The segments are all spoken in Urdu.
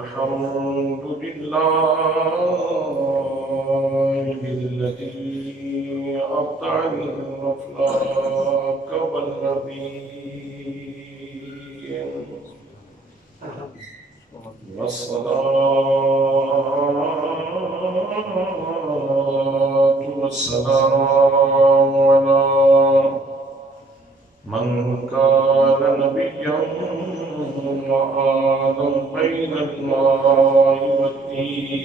الحمد لله الذي أبدع الأفلاك والنبيين والصلاة والسلام على من كان نبيا وآدم بين الله والدين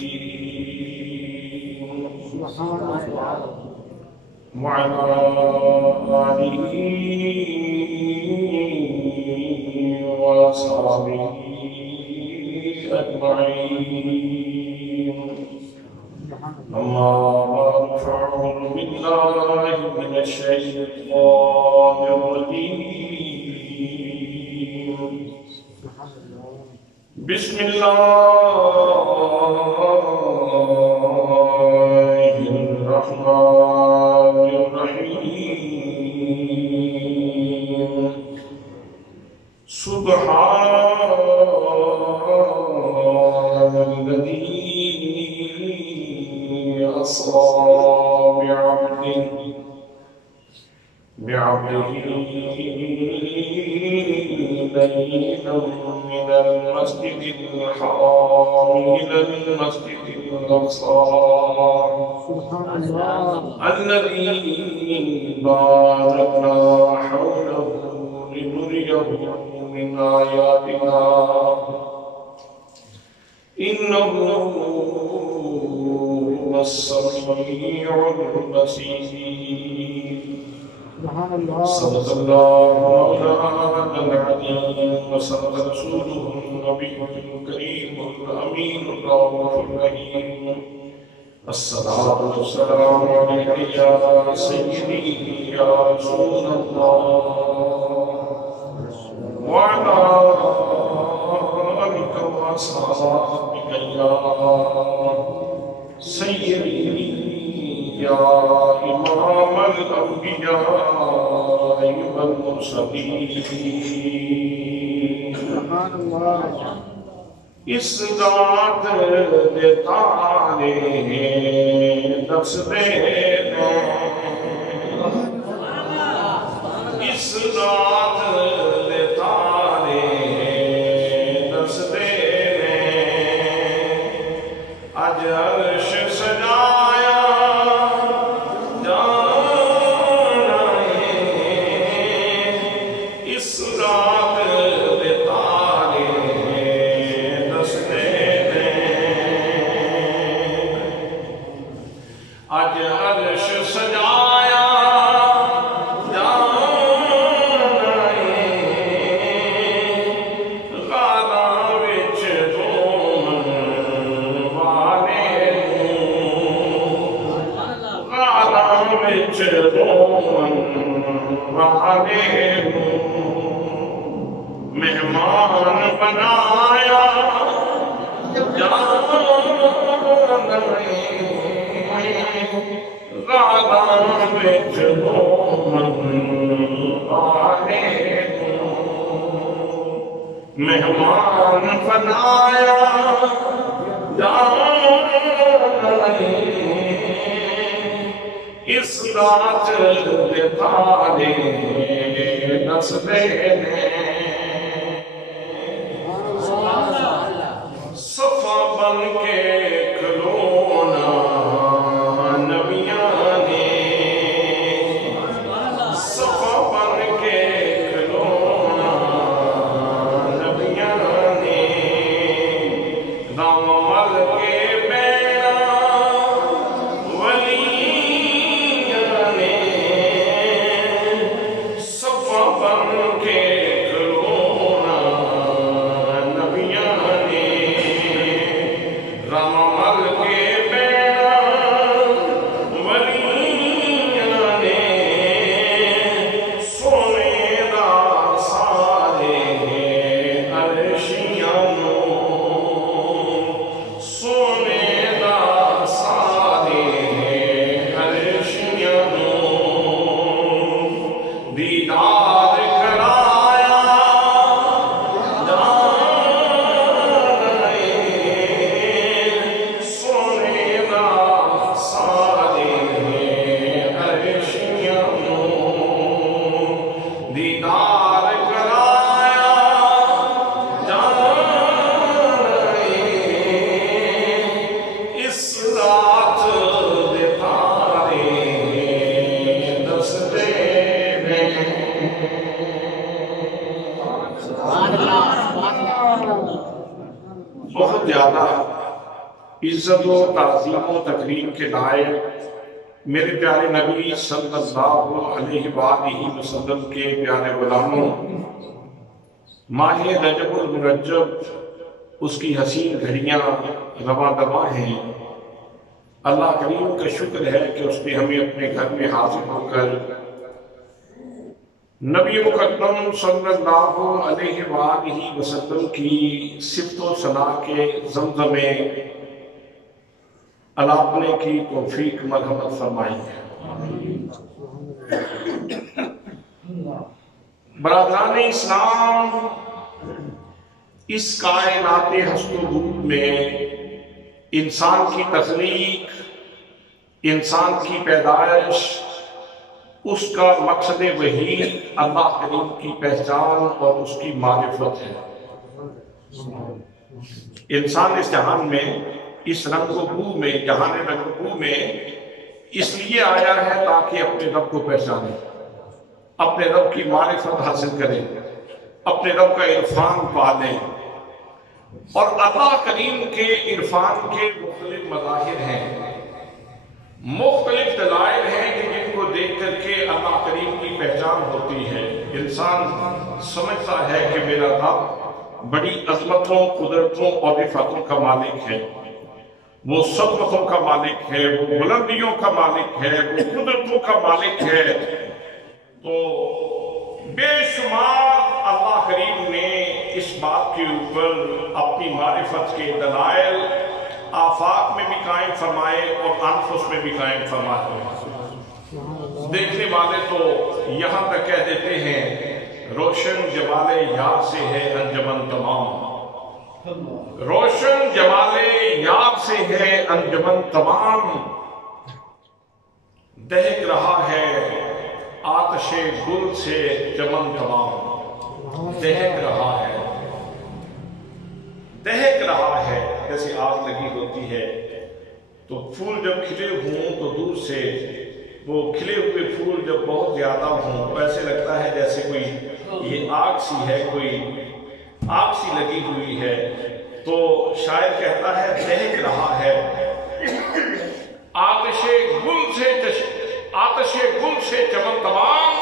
وعلى آله وأصحابه أجمعين أما بعد فأعوذ بالله من الشيطان الرجيم بسم الله الرحمن الرحيم سبحان الذي أسرى بعبده ليلا من المسجد الحرام إلى المسجد الأقصى الذي باركنا حوله لنريه من آياتنا إنه هو السميع البصير صدق الله مولانا العظيم وصدق رسوله النبي الكريم الأمين الرؤوف الرحيم الصلاة والسلام عليك يا سيدي يا رسول الله وعلى آلك وأصحابك يا سيدي يا إمام الأنبياء والمرسلين سبحان الله اس رات دے تارے دس دے اس رات دے تارے دس دے اج عرش سجایا جانا ہے اس رات دے تارے دس دے اج عرش سجایا مہمان بنایا غالان وچ مہمان بنایا اس رات دے تارے نس دے صفا بن کے کھلونا نبیاں نے صفا بن کے کھلونا نبیاں نے دم مل کے صفا بن کے عزت و تعظیم و تکریم کے لائق میرے پیارے نبی صلی اللہ علیہ وآلہ وسلم کے پیارے غلاموں، ماہ رجب المرجب اس کی حسین گھڑیاں رواں دواں ہیں۔ اللہ کریم کا شکر ہے کہ اس نے ہمیں اپنے گھر میں حاضر ہو کر نبی مقدم صلی اللہ علیہ وآلہ وسلم کی صفت و ثنا کے زمزمے الاپنے کی توفیق مرحمت فرمائی ہے۔ برادران اسلام، اس کائنات ہست و بود میں انسان کی تخلیق، انسان کی پیدائش، اس کا مقصد وحید اللہ کریم کی پہچان اور اس کی معرفت ہے۔ انسان اس جہان میں، اس رنگ و بو میں، جہان رنگ و بو میں اس لیے آیا ہے تاکہ اپنے رب کو پہچانے، اپنے رب کی معرفت حاصل کرے، اپنے رب کا عرفان پالے۔ اور اللہ کریم کے عرفان کے مختلف مظاہر ہیں، مختلف دلائل ہیں کہ جن کو دیکھ کر کے اللہ کریم کی پہچان ہوتی ہے۔ انسان سمجھتا ہے کہ میرا رب بڑی عظمتوں، قدرتوں اور رفعتوں کا مالک ہے، وہ سطوتوں کا مالک ہے، وہ بلندیوں کا مالک ہے، وہ قدرتوں کا مالک ہے۔ تو بے شمار اللہ کریم نے اس بات کے اوپر اپنی معرفت کے دلائل آفاق میں بھی قائم فرمائے اور انفس میں بھی قائم فرمائے۔ دیکھنے والے تو یہاں تک کہہ دیتے ہیں روشن جمال یار سے ہے انجمن تمام، روشن جمال یار سے ہے انجمن تمام، دہک رہا ہے آتش گل سے چمن تمام، دہک رہا ہے، دہک رہا ہے جیسے آگ لگی ہوتی ہے تو پھول جب کھلے ہوں تو دور سے وہ کھلے ہوئے پھول جب بہت زیادہ ہوں تو ایسے لگتا ہے جیسے کوئی یہ آگ سی ہے، کوئی آگ سی لگی ہوئی ہے۔ تو شاعر کہتا ہے دہک رہا ہے آتش گل سے چمن تمام،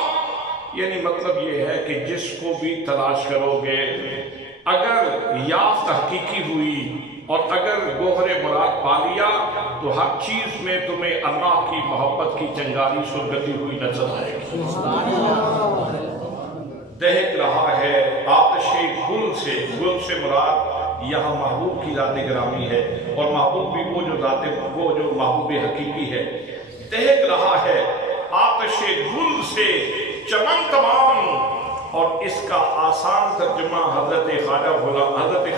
یعنی مطلب یہ ہے کہ جس کو بھی تلاش کرو گے، اگر یافت حقیقی ہوئی اور اگر گوہر مراد پا لیا تو ہر چیز میں تمہیں اللہ کی محبت کی چنگاری سرگتی ہوئی نظر آئے گی۔ دہک رہا ہے آتش گل سے مراد یہاں محبوب کی ذات گرامی ہے، اور محبوب بھی وہ جو محبوب حقیقی ہے۔ دہک رہا ہے آتش گل سے چمن تمام، اور اس کا آسان ترجمہ حضرت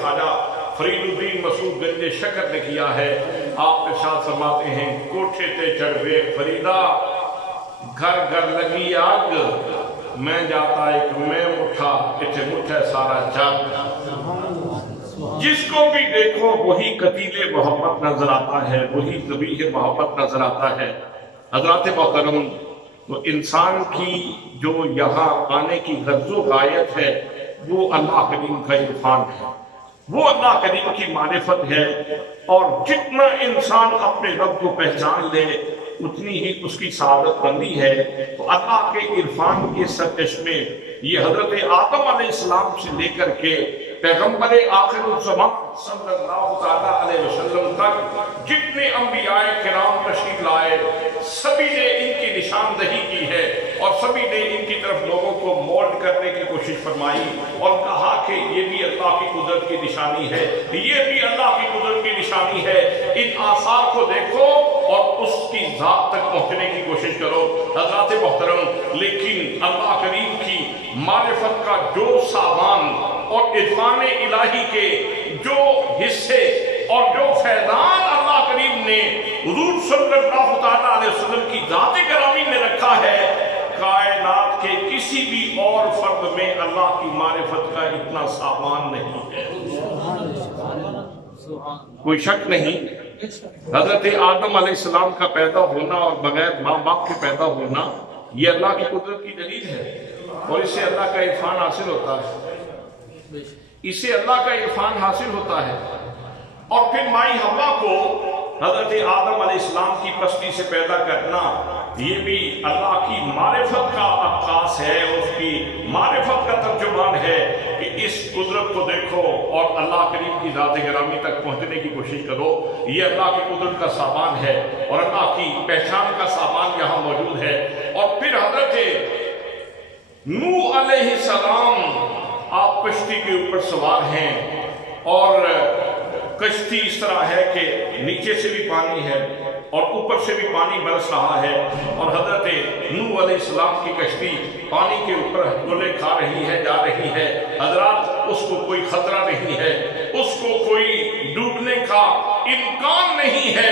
خواجہ فرید الدین مسعود گنج شکر نے کیا ہے۔ آپ ارشاد فرماتے ہیں کوٹھے تے چڑھوے فریدا، گھر گھر لگی آگ، میں جاتا ایک میں مٹھا، اتھے مٹھے سارا جگ۔ جس کو بھی دیکھو وہی قتیل محبت نظر آتا ہے، وہی ذبیح محبت نظر آتا ہے۔ حضرات محترم، تو انسان کی جو یہاں آنے کی غرض و غایت ہے وہ اللہ کریم کا عرفان ہے، وہ اللہ کریم کی معرفت ہے، اور جتنا انسان اپنے رب کو پہچان لے اتنی ہی اس کی سعادت بندی ہے۔ تو اللہ کے عرفان کے سرچشمے یہ حضرت آدم علیہ السلام سے لے کر کے پیغمبر آخر الزمان صلی اللہ تعالیٰ علیہ وسلم تک جتنے انبیاء کرام تشریف لائے، سبھی نے ان کی نشاندہی کی ہے اور سبھی نے ان کی طرف لوگوں کو مولڈ کرنے کی کوشش فرمائی اور کہا کہ یہ بھی اللہ کی قدرت کی نشانی ہے، یہ بھی اللہ کی قدرت کی نشانی ہے۔ ان آثار کو دیکھو اور اس کی ذات تک پہنچنے کی کوشش کرو۔ حضرات محترم، لیکن اللہ کریم کی معرفت کا جو سامان اور عرفان الہی کے جو حصے اور جو فیضان اللہ کریم نے حضور صلی اللہ تعالیٰ علیہ وسلم کی ذات گرامی میں رکھا ہے، کائنات کے کسی بھی اور فرد میں اللہ کی معرفت کا اتنا سامان نہیں ہے۔ کوئی شک نہیں، حضرت آدم علیہ السلام کا پیدا ہونا اور بغیر ماں باپ کے پیدا ہونا یہ اللہ کی قدرت کی دلیل ہے، اور اس سے اللہ کا عرفان حاصل ہوتا ہے، اس سے اللہ کا عرفان حاصل ہوتا ہے۔ اور پھر مائی حوا کو حضرت آدم علیہ السلام کی پستی سے پیدا کرنا یہ بھی اللہ کی معرفت کا عکاس ہے، اس کی معرفت کا ترجمان ہے کہ اس قدرت کو دیکھو اور اللہ کریم کی ذات گرامی تک پہنچنے کی کوشش کرو۔ یہ اللہ کی قدرت کا سامان ہے اور اللہ کی پہچان کا سامان یہاں موجود ہے۔ اور پھر حضرت نوح علیہ السلام آپ کشتی کے اوپر سوار ہیں اور کشتی اس طرح ہے کہ نیچے سے بھی پانی ہے اور اوپر سے بھی پانی برس رہا ہے، اور حضرت نوح علیہ السلام کی کشتی پانی کے اوپر ڈولے کھا رہی ہے، جا رہی ہے۔ حضرات اس کو کوئی خطرہ نہیں ہے، اس کو کوئی ڈوبنے کا امکان نہیں ہے،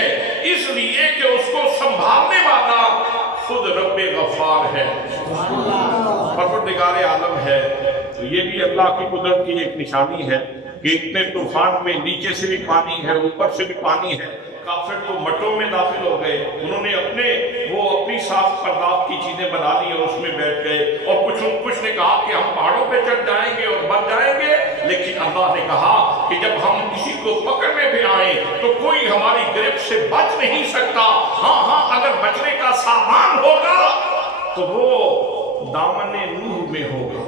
اس لیے کہ اس کو سنبھالنے والا خود رب غفار ہے، پروردگار عالم ہے۔ تو یہ بھی اللہ کی قدرت کی ایک نشانی ہے کہ اتنے طوفان میں نیچے سے بھی پانی ہے، اوپر سے بھی پانی ہے۔ کافر تو مٹوں میں داخل ہو گئے، انہوں نے اپنی ساخت پرداخت کی چیزیں بنا لی اور اس میں بیٹھ گئے، اور کچھ نے کہا کہ ہم پہاڑوں پہ چڑھ جائیں گے اور بچ جائیں گے، لیکن اللہ نے کہا کہ جب ہم کسی کو پکڑنے پہ آئیں تو کوئی ہماری گرفت سے بچ نہیں سکتا۔ ہاں اگر بچنے کا سامان ہوگا تو وہ دامن نوح میں ہوگا،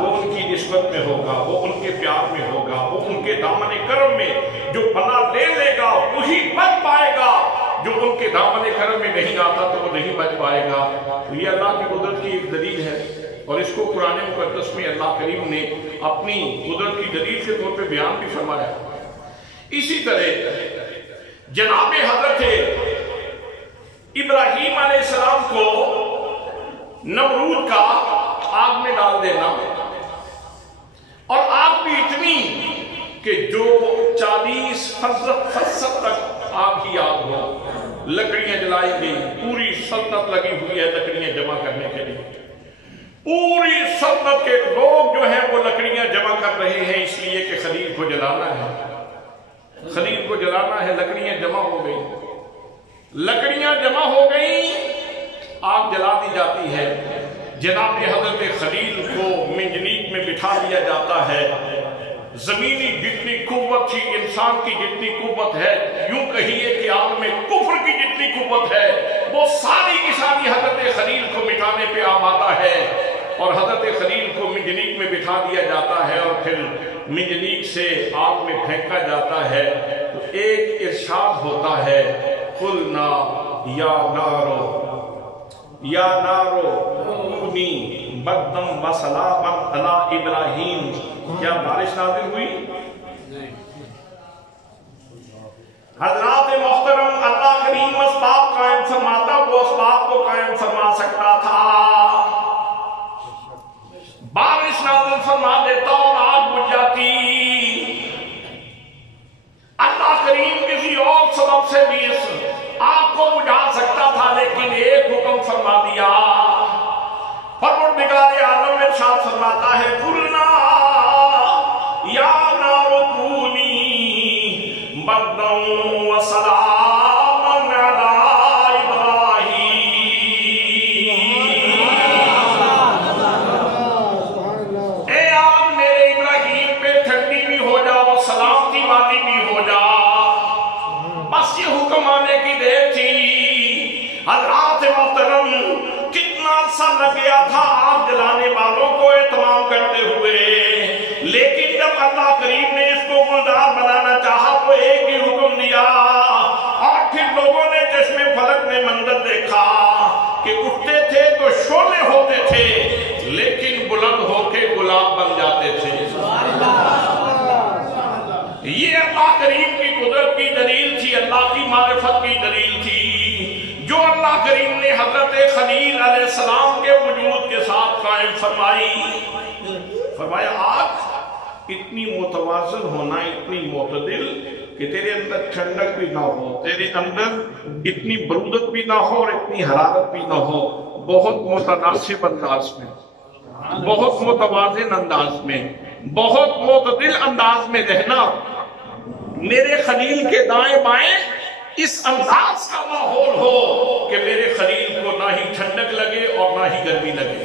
وہ ان کی نسبت میں ہوگا، وہ ان کے پیار میں ہوگا، وہ ان کے دامن کرم میں جو پناہ لے لے گا وہی بچ پائے گا، جو ان کے دامن کرم میں نہیں آتا تو وہ نہیں بچ پائے گا۔ تو یہ اللہ کی قدرت کی ایک دلیل ہے، اور اس کو قرآن مقدس میں اللہ کریم نے اپنی قدرت کی دلیل کے طور پہ بیان بھی فرمایا۔ اسی طرح جناب حضرت ابراہیم علیہ السلام کو نمرود کا آگ میں ڈال دینا، اور آگ بھی اتنی کہ جو 40 فرسخ تک آگ ہی آگ ہو، لکڑیاں جلائی گئی، پوری سلطنت لگی ہوئی ہے لکڑیاں جمع کرنے کے لیے، پوری سلطنت کے لوگ جو ہیں وہ لکڑیاں جمع کر رہے ہیں اس لیے کہ خلیل کو جلانا ہے، خلیل کو جلانا ہے۔ لکڑیاں جمع ہو گئی، لکڑیاں جمع ہو گئی، آگ جلا دی جاتی ہے، جناب حضرت خلیل کو منجنیق میں بٹھا دیا جاتا ہے۔ زمینی جتنی قوت تھی، انسان کی جتنی قوت ہے، یوں کہیے کہ عالم کفر کی جتنی قوت ہے، وہ ساری کی ساری حضرت خلیل کو مٹانے پہ آمادہ ہے، اور حضرت خلیل کو منجنیق میں بٹھا دیا جاتا ہے اور پھر منجنیق سے آگ میں پھینکا جاتا ہے۔ تو ایک ارشاد ہوتا ہے، قلنا یا نارو یا نارو کونی بردم و سلاما علی ابراہیم۔ کیا بارش نازل ہوئی؟ حضرات محترم، اللہ کریم اسباب قائم فرماتا، وہ اسباب کو قائم فرما سکتا تھا، بارش نازل فرما دیتا اور آگ بجھ جاتی۔ اللہ کریم کسی اور سبب سے بھی اس آگ کو بجھا سکتا تھا، لیکن ایک حکم فرما دیا۔ پروردگار عالم ارشاد فرماتا ہے، قلنا یا نار کونی بردا و سلاما علی ابراہیم۔ اے آگ میرے ابراہیم پہ ٹھنڈی بھی ہو جا اور سلامتی والی بھی ہو جا، بس یہ حکم آنے کی دیر تھی۔ حضرات محترم، کتنا عرصہ لگ گیا تھا آگ جلانے والوں کو اہتمام کرتے ہوئے، لیکن جب اللہ کریم نے اس کو گلزار بنانا چاہا تو ایک ہی حکم دیا، اور پھر لوگوں نے چشم فلک میں منظر دیکھا کہ اٹھتے تھے تو شعلے ہوتے تھے، لیکن بلند ہو کے گلاب بن جاتے تھے۔ یہ اللہ کریم کی قدرت کی دلیل تھی، اللہ کی معرفت کی دلیل تھی، جو اللہ کریم نے حضرت خلیل علیہ السلام کے وجود کے ساتھ قائم فرمائی۔ فرمایا آگ اتنی متوازن ہونا، اتنی معتدل کہ تیرے اندر ٹھنڈک بھی نہ ہو، تیرے اندر اتنی برودت بھی نہ ہو اور اتنی حرارت بھی نہ ہو، بہت متناسب انداز میں، بہت متوازن انداز میں، بہت معتدل انداز میں رہنا۔ میرے خلیل کے دائیں بائیں اس انداز کا ماحول ہو کہ میرے خلیل کو نہ ہی ٹھنڈک لگے اور نہ ہی گرمی لگے۔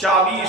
40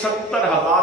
70,000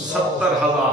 70,000।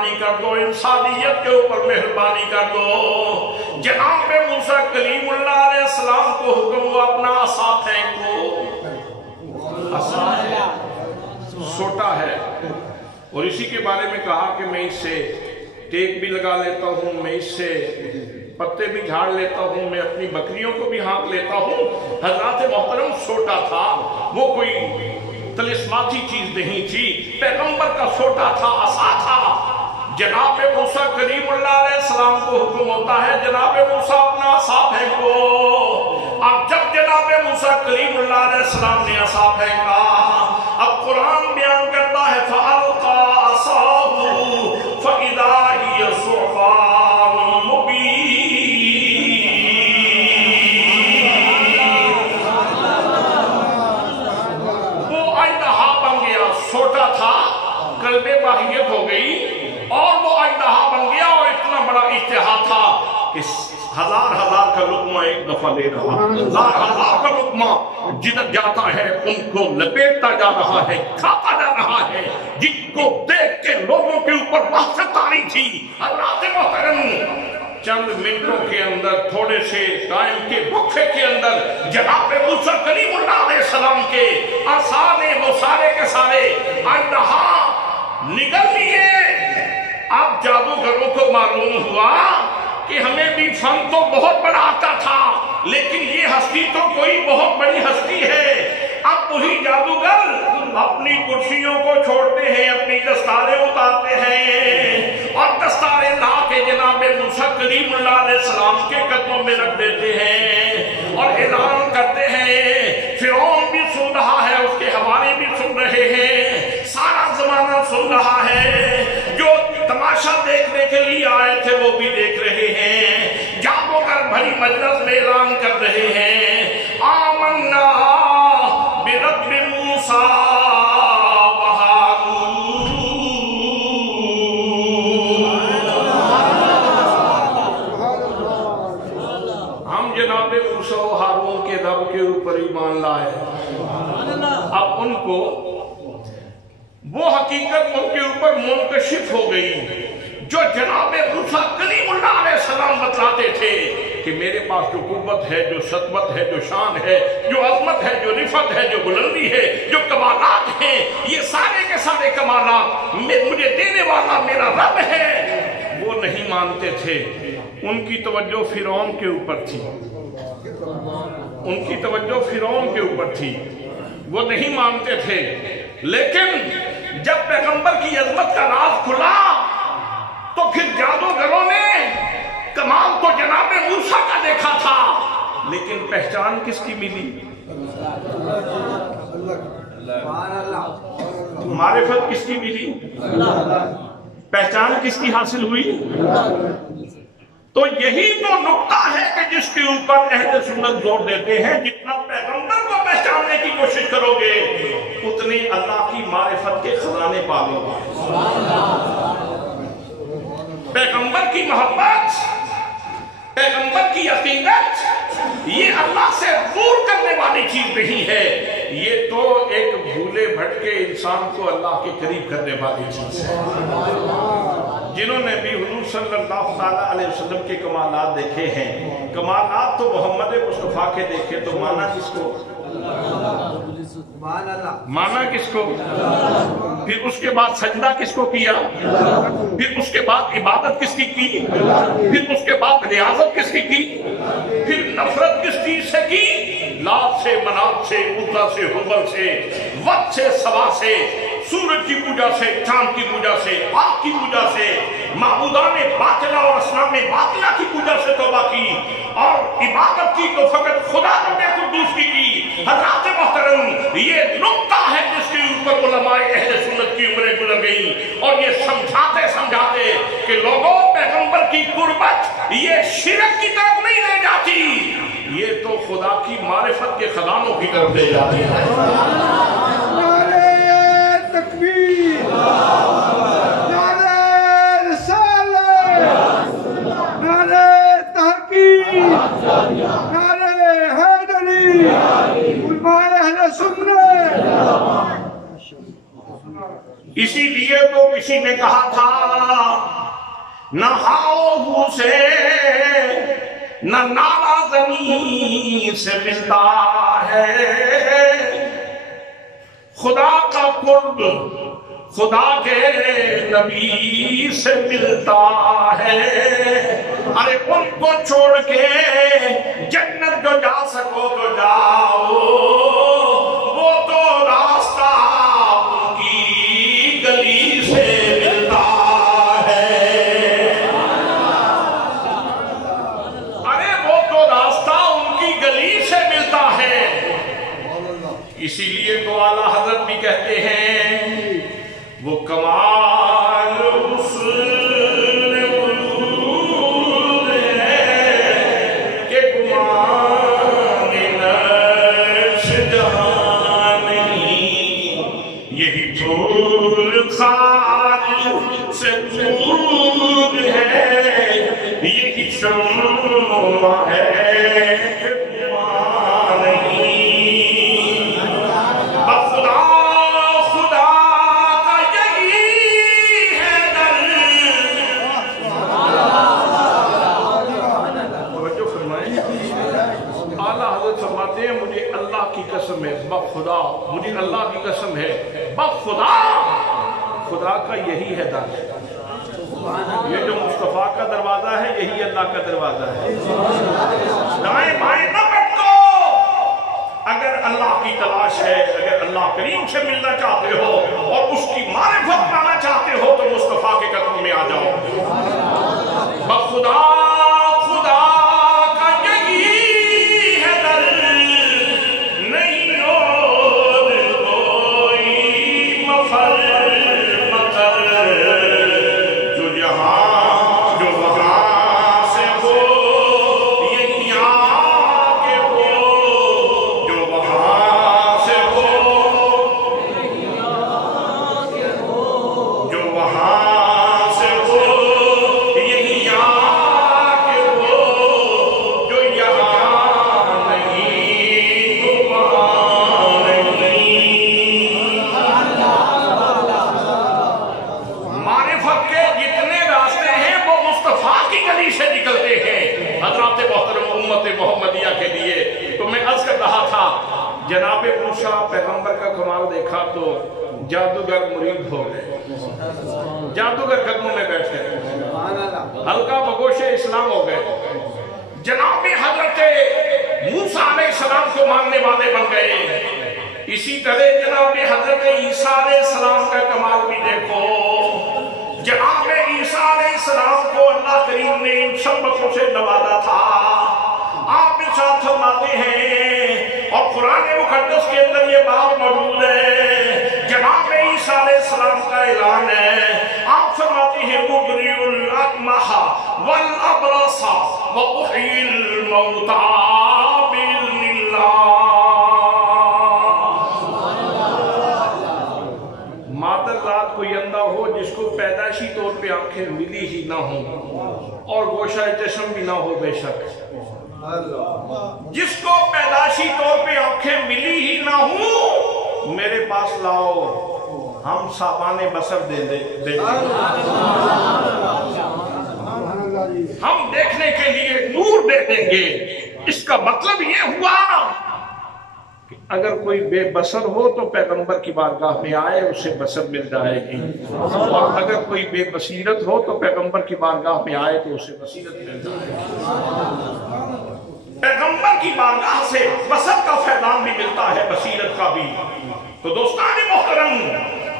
مہربانی کر دو، انسانیت کے اوپر مہربانی کر دو۔ جناب موسیٰ کلیم اللہ علیہ السلام کو حکم ہوا اپنا عصا پھینکو۔ عصا سوٹا ہے، اور اسی کے بارے میں کہا کہ میں اس سے ٹیک بھی لگا لیتا ہوں، میں اس سے پتے بھی جھاڑ لیتا ہوں، میں اپنی بکریوں کو بھی ہانک لیتا ہوں۔ حضرات محترم سوٹا تھا، وہ کوئی طلسماتی چیز نہیں تھی، پیغمبر کا سوٹا تھا، عصا تھا۔ جناب موسیٰ کلیم اللہ علیہ السلام کو حکم ہوتا ہے جناب موسیٰ اپنا عصا پھینکو۔ اب جب جناب موسیٰ کلیم اللہ علیہ السلام نے عصا پھینکا، اب قرآن بیان کرتا ہے فَأَلْقَى عَصَاهُ فَإِذَا هِيَ ثُعْبَانٌ مُبِينٌ۔ وہ اژدہا بن گیا، سوٹا تھا، قلب باہیت ہو گئی، اور وہ اژدہا بن گیا، اور اتنا بڑا اشتہا تھا کہ ہزار کا لقمہ ایک دفعہ لے رہا، ہزار کا لقمہ جدھر جاتا ہے ان کو لپیٹتا جا رہا ہے، کھاتا جا رہا ہے، جن کو دیکھ کے لوگوں کے اوپر وحشت آ رہی تھی۔ حضرات محترم چند منٹوں کے اندر، تھوڑے سے ٹائم کے وقفے کے اندر، جناب موسیٰ کلیم اللہ علیہ السلام کے عصا نے وہ سارے کے سارے اژدہا نگل لیے۔ اب جادوگروں کو معلوم ہوا کہ ہمیں بھی فن تو بہت بڑا آتا تھا، لیکن یہ ہستی تو کوئی بہت بڑی ہستی ہے۔ اب وہی جادوگر اپنی کرسیوں کو چھوڑتے ہیں، اپنی دستاریں اتارتے ہیں، اور دستاریں لا کے جناب موسیٰ کلیم اللہ علیہ السلام کے قدموں میں رکھ دیتے ہیں، اور اعلان کرتے ہیں۔ فرعون بھی سن رہا ہے، اس کے حوالے بھی سن رہے ہیں، سارا زمانہ سن رہا ہے، جو تماشا دیکھنے کے لیے آئے تھے وہ بھی دیکھ رہے ہیں۔ جادوگر بھری مجلس میں اعلان کر رہے ہیں آمنا برب موسیٰ و ہارون۔ ہم جناب موسیٰ و ہارون کے رب کے اوپر ایمان لائے۔ اب ان کو وہ حقیقت ان کے اوپر منکشف ہو گئی جو جناب موسیٰ کلیم اللہ علیہ السلام بتلاتے تھے کہ میرے پاس جو قوت ہے، جو سطوت ہے، جو شان ہے، جو عظمت ہے، جو رفعت ہے، جو بلندی ہے، جو کمالات ہیں، یہ سارے کے سارے کمالات مجھے دینے والا میرا رب ہے، وہ نہیں مانتے تھے۔ ان کی توجہ فرعون کے اوپر تھی، ان کی توجہ فرعون کے اوپر تھی، وہ نہیں مانتے تھے۔ لیکن جب پیغمبر کی عظمت کا راز کھلا تو پھر جادوگروں نے کمال تو جناب موسیٰ کا دیکھا تھا، لیکن پہچان کس کی ملی؟ معرفت کس کی ملی؟ پہچان کس کی حاصل ہوئی؟ تو یہی تو نقطہ ہے کہ جس کے اوپر اہل سنت زور دیتے ہیں، جتنا پیغمبر کو پہچاننے کی کوشش کرو گے اتنے اللہ کی معرفت کے خزانے پالو گے۔ پیغمبر کی محبت، پیغمبر کی عقیدت یہ اللہ سے دور کرنے والی چیز نہیں ہے، یہ تو ایک بھولے بھٹکے انسان کو اللہ کے قریب کرنے والی چیز ہے۔ جنہوں نے بھی حضور صلی اللہ علیہ وسلم کے کمالات دیکھے ہیں، کمالات تو محمد مصطفیٰ کے دیکھے تو مانا کس کو؟ مانا کس کو؟ پھر اس کے بعد سجدہ کس کو کیا؟ پھر اس کے بعد عبادت کس کی کی؟ پھر اس کے بعد ریاضت کس کی کی؟ پھر نفرت کس چیز سے کی؟ لات سے، منات سے، عزا سے، حبل سے، وقت سے، سوا سے، سورج کی پوجا سے، چاند کی پوجا سے، آگ کی پوجا سے، معبودان باطلہ اور اصنام باطلہ کی پوجا سے توبہ کی، اور عبادت کی تو فقط خدا رب قدوس کی۔ حضرات محترم یہ نقطہ ہے جس کے اوپر علماء اہل سنت کی عمریں گزر گئیں، اور یہ سمجھاتے سمجھاتے کہ لوگوں پیغمبر کی قربت یہ شرک کی طرف نہیں لے جاتی، یہ تو خدا کی معرفت کے خزانوں کی طرف لے جاتی ہے۔ تکبیر، نعرہ رسالت، نعرہ تحقیق، نعرہ حیدری، علماء اہل سنت۔ اسی لیے تو کسی نے کہا تھا نہ ہاؤ سے نہ نالا زمین سے ملتا ہے، خدا کا قرب خدا کے نبی سے ملتا ہے۔ ارے ان کو چھوڑ کے جنت جو جا سکو تو جاؤ، وہ تو راستہ ان کی گلی سے ملتا ہے۔ ارے وہ تو راستہ ان کی گلی سے ملتا ہے۔ اسی لیے تو اعلیٰ حضرت بھی کہتے ہیں وہ کمال حسن وجود ہے کہ گمان نقش جہاں نہیں، یہی دور خاک سے دور ہے، یہی شمع ہے کہ گمان نہیں۔ مجھے اللہ کی قسم ہے بخدا، مجھے اللہ کی قسم ہے بخدا، خدا کا یہی ہے در، یہ جو مصطفیٰ کا دروازہ ہے یہی اللہ کا دروازہ ہے۔ دائیں بائیں نہ بھٹکو، اگر اللہ کی تلاش ہے، اگر اللہ کریم سے ملنا چاہتے ہو اور اس کی معرفت پانا چاہتے ہو تو مصطفیٰ کے قدموں میں آ جاؤ۔ بخدا محمدیہ کے لیے۔ تو میں عرض کر رہا تھا جناب موسیٰ پیغمبر کا کمال دیکھا تو جادوگر مرید ہو گئے، جادوگر قدموں میں بیٹھ گئے، حلقہ بگوش اسلام ہو گئے، جناب حضرت موسیٰ علیہ السلام کو ماننے والے بن گئے۔ اسی طرح جناب حضرت عیسیٰ علیہ السلام کا کمال بھی دیکھو، جناب عیسیٰ علیہ السلام کو اللہ کریم نے ان سب باتوں سے نوازا تھا۔ آپ بھی ساتھ فرماتے ہیں اور قرآن مقدس کے اندر یہ بات موجود ہے، جناب عیسیٰ علیہ السلام کا اعلان ہے، آپ فرماتے ہیں مبرئ الاکمہ والابرص واحیی الموتى باذن اللہ۔ مادر رات کوئی اندھا ہو جس کو پیدائشی طور پہ آنکھیں ملی ہی نہ ہوں اور گوشہ چشم بھی نہ ہو، بے شک جس کو پیدائشی طور پہ آنکھیں ملی ہی نہ ہوں، میرے پاس لاؤ، ہم سامان بصر دے دیں، ہم دیکھنے کے لیے نور دے دیں گے۔ اس کا مطلب یہ ہوا کہ اگر کوئی بے بصر ہو تو پیغمبر کی بارگاہ میں آئے، اسے بصر مل جائے گی، اور اگر کوئی بے بصیرت ہو تو پیغمبر کی بارگاہ میں آئے تو اسے بصیرت مل جائے گی۔ پیغمبر کی بارگاہ سے بصر کا فیضان بھی ملتا ہے، بصیرت کا بھی۔ تو دوستان محترم،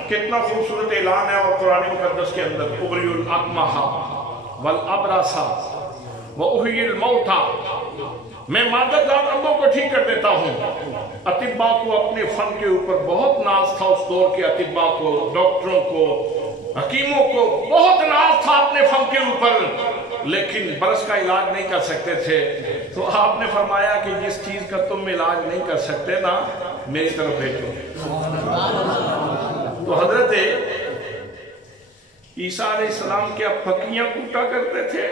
کتنا خوبصورت اعلان ہے اور قرآن مقدس کے اندر مبرئ الاکمہ والابرص واحیی الموتى۔ میں مادر ذات اندھوں کو ٹھیک کر دیتا ہوں۔ اطباء کو اپنے فن کے اوپر بہت ناز تھا، اس دور کے اطباء کو، ڈاکٹروں کو، حکیموں کو بہت ناز تھا اپنے فن کے اوپر، لیکن برس کا علاج نہیں کر سکتے تھے۔ تو آپ نے فرمایا کہ جس چیز کا تم علاج نہیں کر سکتے نا، میری طرف بھیجو۔ تو حضرت عیسیٰ علیہ السلام کیا پھکیاں کوٹا کرتے تھے،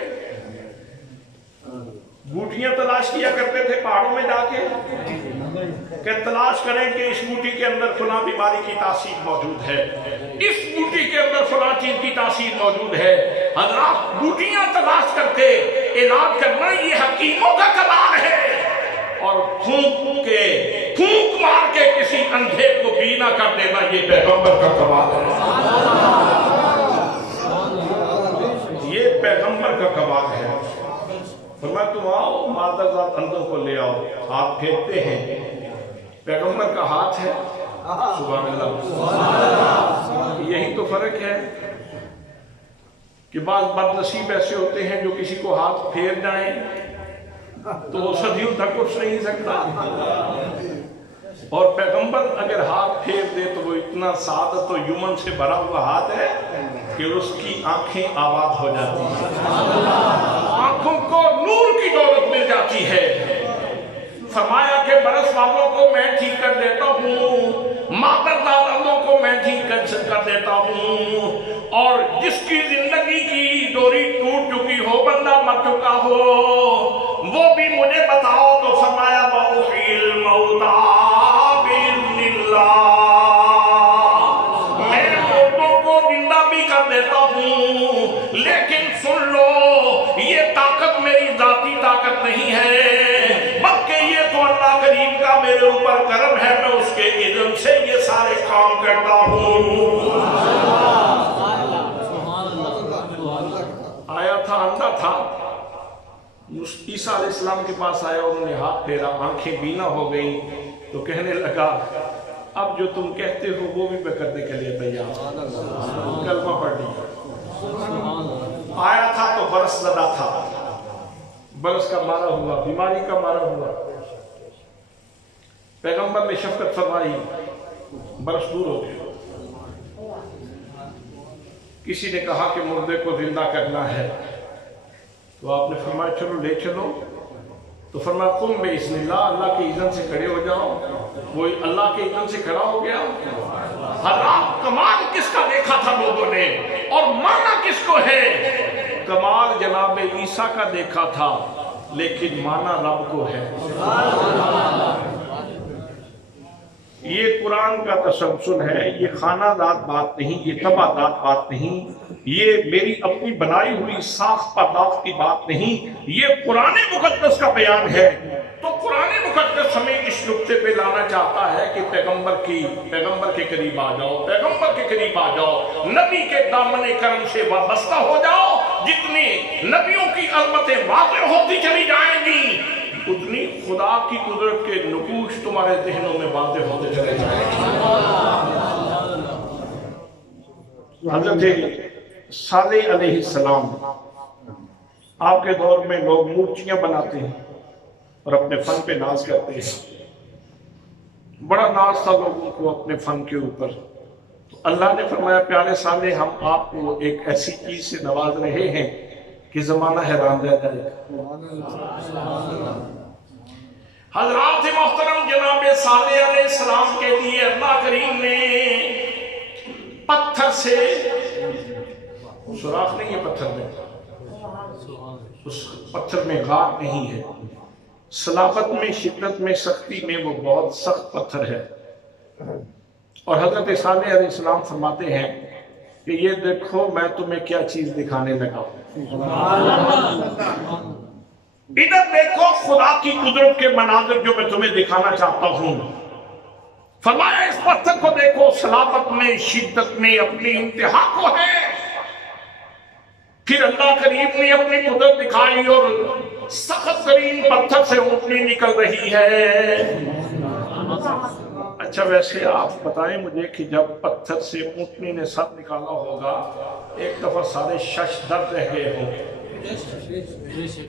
گوٹیاں تلاش کیا کرتے تھے پہاڑوں میں جا کے؟ کہ تلاش کریں کہ اس بوٹی کے اندر فلاں بیماری کی تاثیر موجود ہے، اس بوٹی کے اندر فلاں چیز کی تاثیر موجود ہے۔ حضرات بوٹیاں تلاش کر کے علاج کرنا یہ حکیموں کا کمال ہے، اور پھونک مار کے کسی اندھے کو بینا کر دینا یہ پیغمبر کا کمال ہے، یہ پیغمبر کا کمال ہے۔ فرمایا تم آؤ مادر ذات اندھوں کو لے آؤ، ہاتھ پھیرتے ہیں، پیغمبر کا ہاتھ ہے، سبحان اللہ۔ یہی تو فرق ہے کہ بعض بد نصیب ایسے ہوتے ہیں جو کسی کو ہاتھ پھیر جائیں تو وہ صدیوں تک اٹھ نہیں سکتا، اور پیغمبر اگر ہاتھ پھیر دے تو وہ اتنا سعادت و یمن سے بھرا ہوا ہاتھ ہے کہ اس کی آنکھیں آباد ہو جاتی ہیں، آنکھوں کو نور کی دولت مل جاتی ہے۔ فرمایا کہ برس والوں کو میں ٹھیک کر دیتا ہوں، مادر دادوں کو میں ٹھیک کر دیتا ہوں، اور جس کی زندگی کی ڈوری ٹوٹ چکی ہو، بندہ مر چکا ہو، وہ بھی مجھے بتاؤ تو فرمایا وَأُحْيِي الْمَوْتَى بِإِذْنِ اللَّهِ، میں مردوں کو زندہ بھی کر دیتا ہوں، لیکن سن لو یہ طاقت میری ذاتی طاقت نہیں ہے، بلکہ یہ تو اللہ کریم کا میرے اوپر کرم ہے، میں اس کے اذن سے یہ سارے کام کرتا ہوں۔ آیا تھا اندھا تھا، عیسیٰ علیہ السلام کے پاس آیا، انہوں نے ہاتھ پھیرا، آنکھیں بینا ہو گئیں، تو کہنے لگا اب جو تم کہتے ہو وہ بھی میں کرنے کے لیے تیار ہوں، کلمہ پڑھ لیا۔ آیا تھا تو برس زدہ تھا، برس کا مارا ہوا، بیماری کا مارا ہوا، پیغمبر نے شفقت فرمائی، برس دور ہو گیا۔ کسی نے کہا کہ مردے کو زندہ کرنا ہے، تو آپ نے فرمایا چلو لے چلو، تو فرمایا قم بإذن اللہ، اللہ کے اذن سے کھڑے ہو جاؤ، وہ اللہ کے اذن سے کھڑا ہو گیا۔ حضرات کمال کس کا دیکھا تھا لوگوں نے، اور مانا کس کو ہے؟ کمال جناب عیسیٰ کا دیکھا تھا، لیکن مانا رب کو ہے۔ یہ قرآن کا تسلسل ہے، یہ خانہ دار بات نہیں، یہ تباہ دار بات نہیں، یہ میری اپنی بنائی ہوئی ساخت پرداخت کی بات نہیں، یہ قرآن مقدس کا بیان ہے۔ تو قرآن مقدس ہمیں اس نقطے پہ لانا چاہتا ہے کہ پیغمبر کے قریب آ جاؤ، پیغمبر کے قریب آ جاؤ، نبی کے دامن کرم سے وابستہ ہو جاؤ۔ جتنی نبیوں کی عظمتیں واضح ہوتی چلی جائیں گی، اتنی خدا کی قدرت کے نقوش تمہارے ذہنوں میں واضح ہوتے چلے جائیں گے۔ حضرت صالح علیہ السلام، آپ کے دور میں لوگ مورتیاں بناتے ہیں اور اپنے فن پہ ناز کرتے ہیں، بڑا ناز تھا لوگوں کو اپنے فن کے اوپر، تو اللہ نے فرمایا پیارے صالح ہم آپ کو ایک ایسی چیز سے نواز رہے ہیں کہ زمانہ حیران رہ جائے گا۔ حضرات محترم جناب صالح علیہ السلام کے لیے اللہ کریم نے پتھر سے، سوراخ نہیں ہے پتھر میں، اس پتھر میں غار نہیں ہے، صلابت میں، شدت میں، سختی میں وہ بہت سخت پتھر ہے، اور حضرت صالح علیہ السلام فرماتے ہیں کہ یہ دیکھو میں تمہیں کیا چیز دکھانے لگا ہوں، ادھر دیکھو خدا کی قدرت کے مناظر جو میں تمہیں دکھانا چاہتا ہوں۔ فرمایا اس پتھر کو دیکھو، صلابت میں، شدت میں اپنی انتہا کو ہے۔ پھر اللہ کریم نے اپنی قدرت دکھائی اور سخت ترین پتھر سے اونٹنی نکل رہی ہے۔ اچھا ویسے آپ بتائیں مجھے کہ جب پتھر سے اونٹنی نے سر نکالا ہوگا، ایک دفعہ سارے شش درد رہ گئے ہوں گے،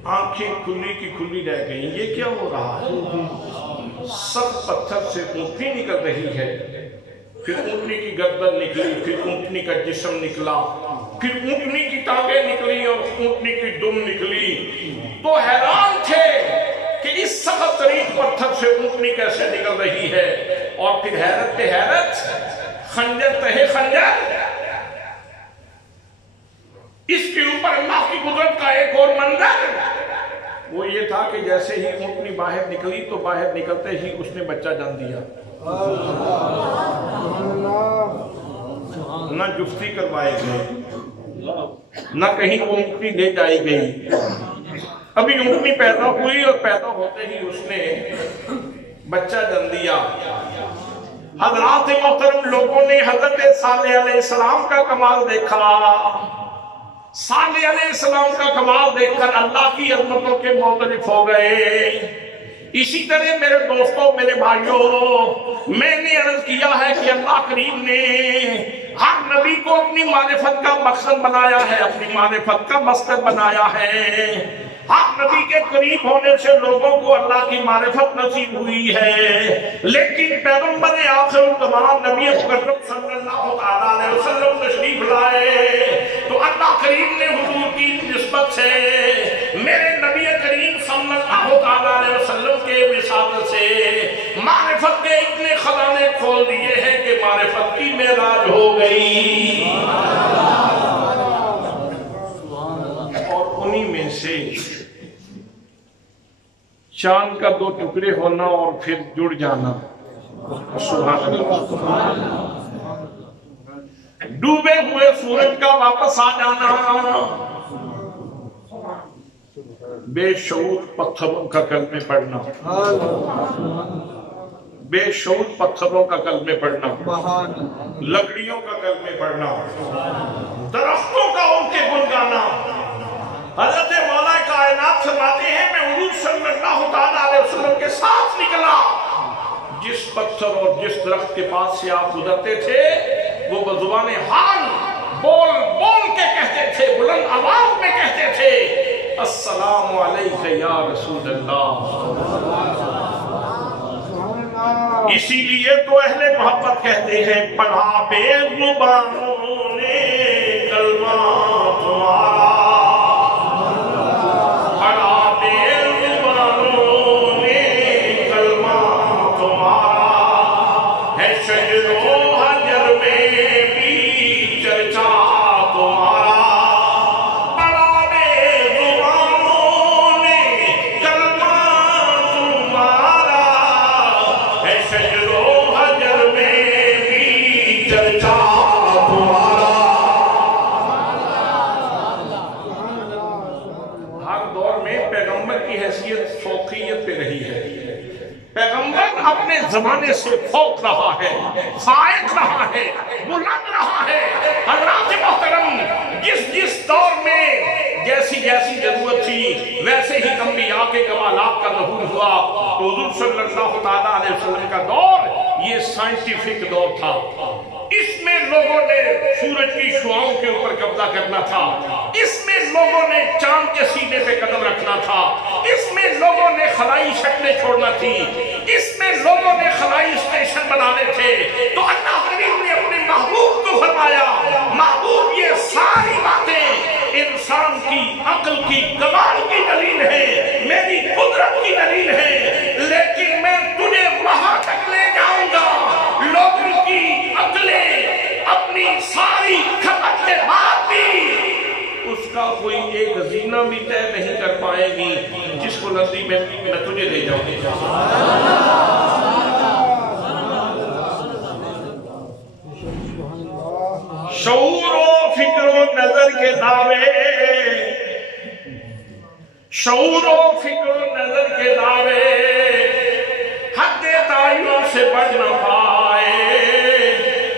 آنکھیں کھلی کی کھلی رہ گئی، یہ کیا ہو رہا ہے؟ سخت پتھر سے اونٹنی نکل رہی ہے، پھر اونٹنی کی گردن نکلی، پھر اونٹنی کا جسم نکلا، پھر اونٹنی کی ٹانگیں نکلی اور اونٹنی کی دم نکلی، تو حیران تھے کہ اس سخت ترین پتھر سے اونٹنی کیسے نکل رہی ہے، اور پھر حیرت پہ حیرت، خنجر تہے خنجر، اس کے اوپر اللہ کی قدرت کا ایک اور منظر، وہ یہ تھا کہ جیسے ہی اونٹنی باہر نکلی تو باہر نکلتے ہی اس نے بچہ جن دیا، نہ جفتی کروائے گئے، نہ کہیں اونٹنی لے جائی گئی، ابھی اونٹنی پیدا ہوئی اور پیدا ہوتے ہی اس نے بچہ جن دیا۔ حضرات محترم لوگوں نے حضرت صالح علیہ السلام کا کمال دیکھا، صالح علیہ السلام کا کمال دیکھ کر اللہ کی عظمتوں کے معترف ہو گئے۔ اسی طرح میرے دوستوں، میرے بھائیوں، میں نے عرض کیا ہے کہ اللہ کریم نے ہر نبی کو اپنی معرفت کا مقصد بنایا ہے، اپنی معرفت کا مقصد بنایا ہے۔ ہر نبی کے قریب ہونے سے لوگوں کو اللہ کی معرفت نصیب ہوئی ہے، لیکن پیغمبر آخر الزمان نبی مکرم صلی اللہ علیہ وسلم تشریف لائے تو اللہ کریم نے حضور کی نسبت سے میرے نبی کریم صلی اللہ علیہ وسلم کے وصال سے معرفت کے اتنے خزانے کھول دیے ہیں کہ معرفت کی معراج ہو گئی۔ اور انہی میں سے چاند کا 2 ٹکڑے ہونا اور پھر جڑ جانا، سبحان اللہ، ڈوبے ہوئے سورج کا واپس آ جانا، بے شعور پتھروں کا کلمے پڑھنا، بے شعور پتھروں کا کلمے پڑھنا، لکڑیوں کا کلمے پڑھنا، درختوں کا ان کے گن گانا۔ حضرت مولا کائنات فرماتے ہیں میں حضور صلی اللہ علیہ وسلم کے ساتھ نکلا، جس پتھر اور جس درخت کے پاس سے آپ گزرتے تھے وہ بزبان حال بول بول کے کہتے تھے، بلند آواز میں کہتے تھے، السلام علیک یا رسول اللہ۔ اسی لیے تو اہل محبت کہتے ہیں پڑھا بے زبانوں نے کلمہ تمہارا، زمانے سے فوق رہا ہے، فائق رہا ہے، بلند رہا ہے۔ حضرات محترم جس دور میں جیسی ضرورت تھی ویسے ہی انبیاء کے کمالات کا ظہور ہوا تو حضور صلی اللہ علیہ وسلم کا دور یہ سائنٹیفک دور تھا۔ اس میں لوگوں نے سورج کی شعاؤں کے اوپر قبضہ کرنا تھا، اس میں لوگوں نے چاند کے سینے پہ قدم رکھنا تھا، اس میں لوگوں نے خلائی شکلیں چھوڑنا تھی، اس میں لوگوں نے خلائی اسٹیشن بنانے تھے۔ تو اللہ کریم نے اپنے محبوب کو فرمایا محبوب یہ ساری باتیں انسان کی عقل کی کمال کی دلیل ہے، میری قدرت کی دلیل ہے، لیکن میں تجھے وہاں تک لے جاؤں گا لوگوں کی عقلیں اپنی ساری کھپت کے بعد بھی اس کا کوئی ایک زینہ بھی طے نہیں کر پائے گی جس کو نزدیک میں تجھے لے جاؤں گا۔ شعور و فکر و نظر کے دعوے، شعور و فکر و نظر کے دعوے حد تعین سے بڑھ نہ پائے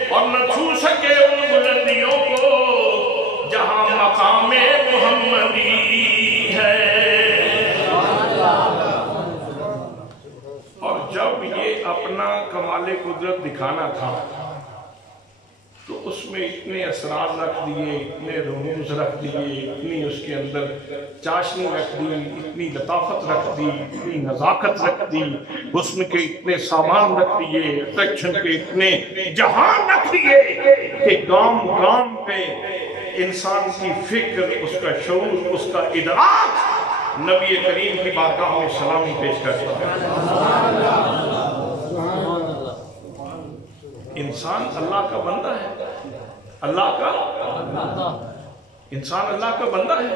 اور نہ چھو سکے ان بلندیوں کو جہاں مقام محمدی ہے۔ اور جب یہ اپنا کمال قدرت دکھانا تھا تو اس میں اتنے اسرار رکھ دیے، اتنے رموز رکھ دیے، اتنی اس کے اندر چاشنی رکھ دی، اتنی لطافت رکھ دی، اتنی نزاکت رکھ دی، حسن کے اتنے سامان رکھ دیے، اٹریکشن کے اتنے جہان رکھ دیے کہ گام گام پہ انسان کی فکر، اس کا شعور، اس کا ادراک نبی کریم کی بارگاہ میں سلامی پیش کرتا ہے۔ انسان اللہ کا بندہ ہے، اللہ کا انسان اللہ کا بندہ ہے،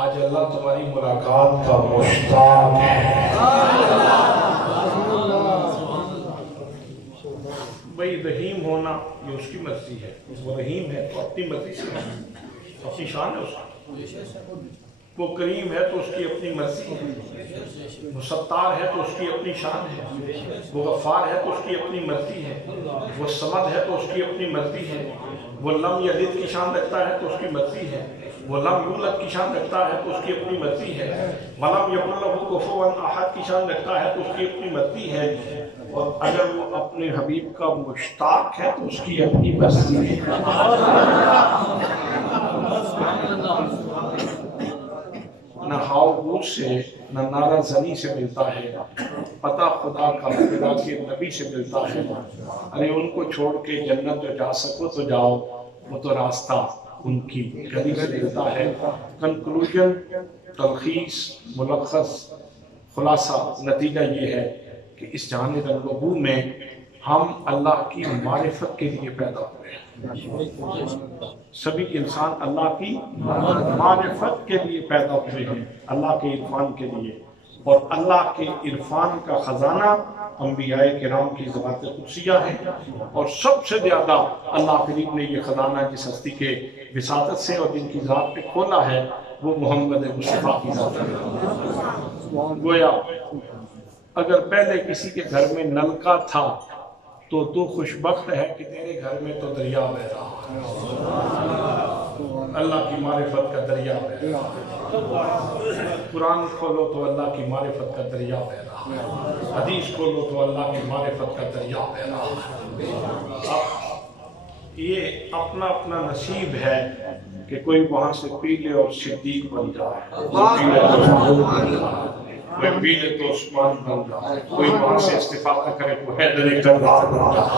آج اللہ تمہاری ملاقات کا مشتاق ہے۔ بھئی رحیم ہونا یہ اس کی مرضی ہے، وہ رحیم ہے تو اپنی مرضی سے اپنی شان ہے اس کی، وہ کریم ہے تو اس کی اپنی مرضی ہے، وہ ستار ہے تو اس کی اپنی شان ہے، وہ غفار ہے تو اس کی اپنی مرضی ہے، وہ صمد ہے تو اس کی اپنی مرضی ہے، وہ لم یلد کی شان رکھتا ہے تو اس کی مرضی ہے، وہ لم یولد کی شان رکھتا ہے تو اس کی اپنی مرضی ہے، وَلَمْ يَكُنْ لَهُ كُفُوًا أَحَدٌ کی شان رکھتا ہے تو اس کی اپنی مرضی ہے، اور اگر وہ اپنے حبیب کا مشتاق ہے تو اس کی اپنی مرضی ہے۔ نہ ہاؤ سے نہ نعرہ زنی سے ملتا ہے، پتہ خدا کا خدا کے نبی سے ملتا ہے۔ ارے ان کو چھوڑ کے جنت جو جا سکو تو جاؤ، وہ تو راستہ ان کی گلی سے ملتا ہے۔ کنکلوژن، تلخیص، ملخص، خلاصہ، نتیجہ یہ ہے کہ اس جہان رنگ و بو میں ہم اللہ کی معرفت کے لیے پیدا ہوئے ہیں۔ سبھی انسان اللہ کی معرفت کے لیے پیدا ہوئے ہیں، اللہ کے عرفان کے لیے، اور اللہ کے عرفان کا خزانہ انبیاء کرام کی ذوات قدسیہ ہے، اور سب سے زیادہ اللہ کریم نے یہ خزانہ جس ہستی کے وساطت سے اور جن کی ذات پہ کھولا ہے وہ محمد مصطفیٰ کی ذات ہے۔ گویا اگر پہلے کسی کے گھر میں نلکا تھا تو خوشبخت ہے کہ تیرے گھر میں تو دریا بہہ رہا ہے، اللہ کی معرفت کا دریا بہہ رہا ہے۔ قرآن کھولو تو اللہ کی معرفت کا دریا بہہ رہا ہے، حدیث کھولو تو اللہ کی معرفت کا دریا بہہ رہا ہے۔ اب یہ اپنا اپنا نصیب ہے کہ کوئی وہاں سے پی لے اور صدیق بن جائے، کوئی پی لے تو عثمان بن جائے، کوئی وہاں سے استفادہ کرے تو حیدر کرار بن جائے،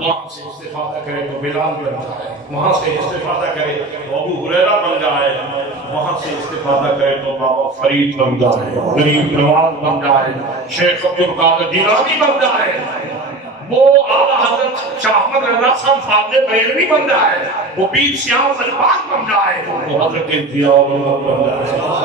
وہاں سے استفادہ کرے تو بلال بن جائے، وہاں سے استفادہ کرے تو ابو ہریرہ بن جائے، وہاں سے استفادہ کرے تو بابا فرید بن جائے، غریب نواز بن جائے، شیخ عبدالقادر جیلانی بن جائے، وہ اعلیٰ حضرت شاہ احمد رضا خان فاضل بریلوی بن جائے، وہ پیر سیام سلمان بن جائے، وہ حضرت ضیاء الحق بن جائے۔